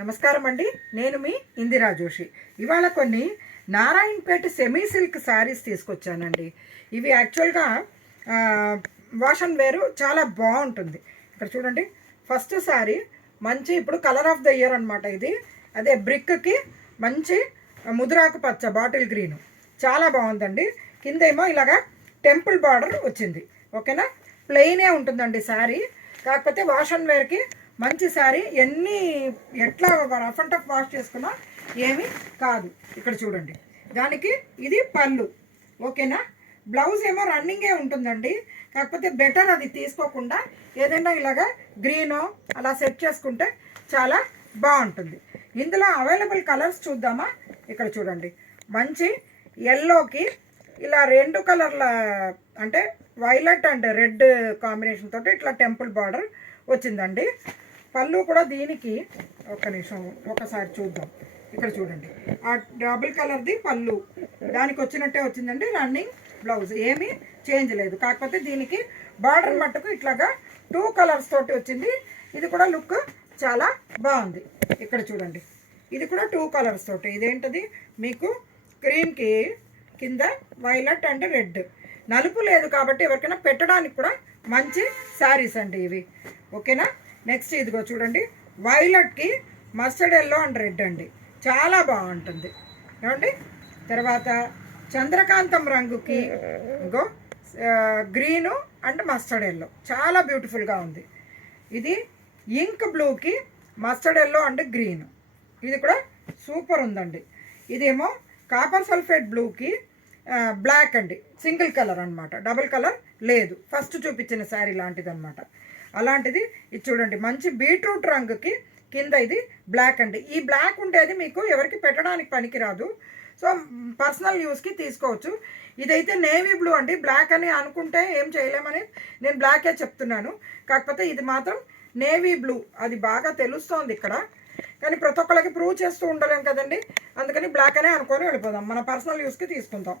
నమస్కారం అండి. నేను మీ ఇందిరా జోషి. ఇవాళ కొన్ని నారాయణపేట సెమీ సిల్క్ శారీస్ తీసుకొచ్చానండి. ఇవి యాక్చువల్గా వాష్ అండ్ వేరు చాలా బాగుంటుంది. ఇక్కడ చూడండి, ఫస్ట్ శారీ మంచి ఇప్పుడు కలర్ ఆఫ్ ద ఇయర్ అనమాట. ఇది అదే బ్రిక్కి మంచి ముదురాకు పచ్చ బాటిల్ గ్రీను చాలా బాగుందండి. కిందేమో ఇలాగా టెంపుల్ బార్డర్ వచ్చింది. ఓకేనా, ప్లెయినే ఉంటుందండి శారీ. కాకపోతే వాష్ అండ్ వేర్కి మంచి శారీ. ఎట్లా రఫ్ అండ్ టఫ్ వాష్ చేసుకున్నా ఏమీ కాదు. ఇక్కడ చూడండి, దానికి ఇది పళ్ళు. ఓకేనా, బ్లౌజ్ ఏమో రన్నింగే ఉంటుందండి. కాకపోతే బెటర్ అది తీసుకోకుండా ఏదైనా ఇలాగా గ్రీనో అలా సెట్ చేసుకుంటే చాలా బాగుంటుంది. ఇందులో అవైలబుల్ కలర్స్ చూద్దామా? ఇక్కడ చూడండి, మంచి ఎల్లోకి ఇలా రెండు కలర్ల అంటే వైలెట్ అండ్ రెడ్ కాంబినేషన్ తోటి ఇట్లా టెంపుల్ బార్డర్ వచ్చిందండి. పళ్ళు కూడా దీనికి ఒక నిమిషం ఒకసారి చూద్దాం. ఇక్కడ చూడండి, ఆ డబుల్ కలర్ది పళ్ళు దానికి వచ్చినట్టే వచ్చిందండి. రన్నింగ్ బ్లౌజ్ ఏమీ చేంజ్ లేదు. కాకపోతే దీనికి బార్డర్ మట్టుకు ఇట్లాగా 2 కలర్స్ తోటి వచ్చింది. ఇది కూడా లుక్ చాలా బాగుంది. ఇక్కడ చూడండి, ఇది కూడా 2 కలర్స్ తోటి. ఇదేంటది మీకు క్రీమ్కి కింద వైలెట్ అండ్ రెడ్. నలుపు లేదు కాబట్టి ఎవరికైనా పెట్టడానికి కూడా మంచి శారీస్ అండి ఇవి. ఓకేనా, నెక్స్ట్ ఇదిగో చూడండి, వైలెట్కి మస్టర్డ్ ఎల్లో అండ్ రెడ్ అండి, చాలా బాగుంటుంది ఏమండి. తర్వాత చంద్రకాంతం రంగుకి ఇగో గ్రీను అండ్ మస్టర్డ్ ఎల్లో చాలా బ్యూటిఫుల్గా ఉంది. ఇది ఇంక్ బ్లూకి మస్టర్డ్ ఎల్లో అండ్ గ్రీన్, ఇది కూడా సూపర్ ఉందండి. ఇదేమో కాపర్ సల్ఫేట్ బ్లూకి బ్లాక్ అండి, సింగిల్ కలర్ అనమాట, డబుల్ కలర్ లేదు. ఫస్ట్ చూపించిన శారీ లాంటిది అనమాట. అలాంటిది ఇది చూడండి, మంచి బీట్రూట్ రంగుకి కింద ఇది బ్లాక్ అండి. ఈ బ్లాక్ ఉండేది మీకు ఎవరికి పెట్టడానికి పనికిరాదు, సో పర్సనల్ యూస్కి తీసుకోవచ్చు. ఇదైతే నేవీ బ్లూ అండి. బ్లాక్ అని అనుకుంటే ఏం చేయలేమని నేను బ్లాకే చెప్తున్నాను. కాకపోతే ఇది మాత్రం నేవీ బ్లూ, అది బాగా తెలుస్తోంది ఇక్కడ. కానీ ప్రతి ఒక్కరికి ప్రూవ్ చేస్తూ ఉండలేం కదండి, అందుకని బ్లాక్ అనే అనుకొని వెళ్ళిపోదాం, మన పర్సనల్ యూస్కి తీసుకుందాం.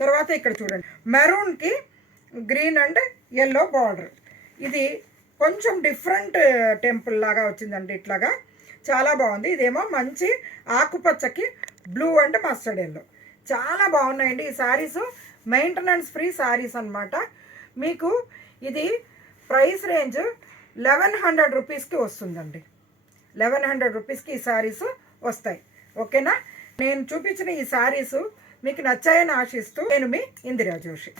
తర్వాత ఇక్కడ చూడండి, మెరూన్కి గ్రీన్ అండ్ ఎల్లో బార్డర్. ఇది కొంచెం డిఫరెంట్ టెంపుల్ లాగా వచ్చిందండి, ఇట్లాగా చాలా బాగుంది. ఇదేమో మంచి ఆకుపచ్చకి బ్లూ అండ్ మస్టర్డ్ ఎల్లో, చాలా బాగున్నాయండి ఈ శారీస్. మెయింటెనెన్స్ ఫ్రీ శారీస్ అనమాట. మీకు ఇది ప్రైస్ రేంజ్ 1100 రూపీస్కి వస్తుందండి. 1100 రూపీస్కి ఈ శారీస్ వస్తాయి. ఓకేనా, నేను చూపించిన ఈ శారీస్ మీకు నచ్చాయని ఆశిస్తూ నేను మీ ఇందిరా జోషి.